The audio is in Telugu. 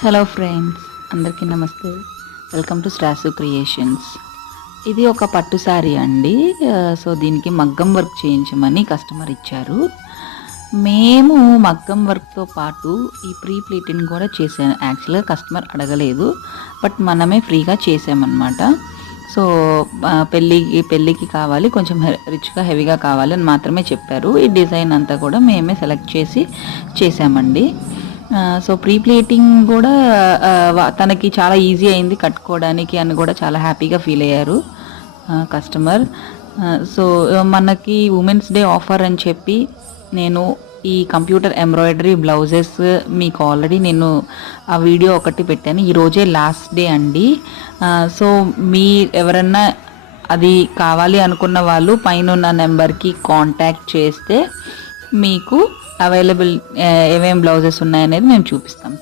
హలో ఫ్రెండ్స్, అందరికీ నమస్తే. Welcome to Srasu creations. ఇది ఒక పట్టు శారీ అండి. సో దీనికి మగ్గం వర్క్ చేయించమని కస్టమర్ ఇచ్చారు. మేము మగ్గం వర్క్తో పాటు ఈ ప్రీ ప్లీటింగ్ కూడా చేశాను. యాక్చువల్గా కస్టమర్ అడగలేదు, బట్ మనమే ఫ్రీగా చేసామన్నమాట. సో పెళ్ళికి కావాలి, కొంచెం రిచ్గా హెవీగా కావాలి అని మాత్రమే చెప్పారు. ఈ డిజైన్ అంతా కూడా మేమే సెలెక్ట్ చేసి చేసామండి. సో ప్రీ ప్లేటింగ్ కూడా తనకి చాలా ఈజీ అయింది కట్టుకోవడానికి అని కూడా చాలా హ్యాపీగా ఫీల్ అయ్యారు కస్టమర్. సో మనకి ఉమెన్స్ డే ఆఫర్ అని చెప్పి నేను ఈ కంప్యూటర్ ఎంబ్రాయిడరీ బ్లౌజెస్ మీకు ఆల్రెడీ నేను ఆ వీడియో ఒకటి పెట్టాను. ఈరోజే లాస్ట్ డే అండి. సో మీ ఎవరన్నా అది కావాలి అనుకున్న వాళ్ళు పైన ఉన్న నెంబర్కి కాంటాక్ట్ చేస్తే మీకు అవైలబుల్ ఏమేమి బ్లౌజెస్ ఉన్నాయనేది మేము చూపిస్తాం.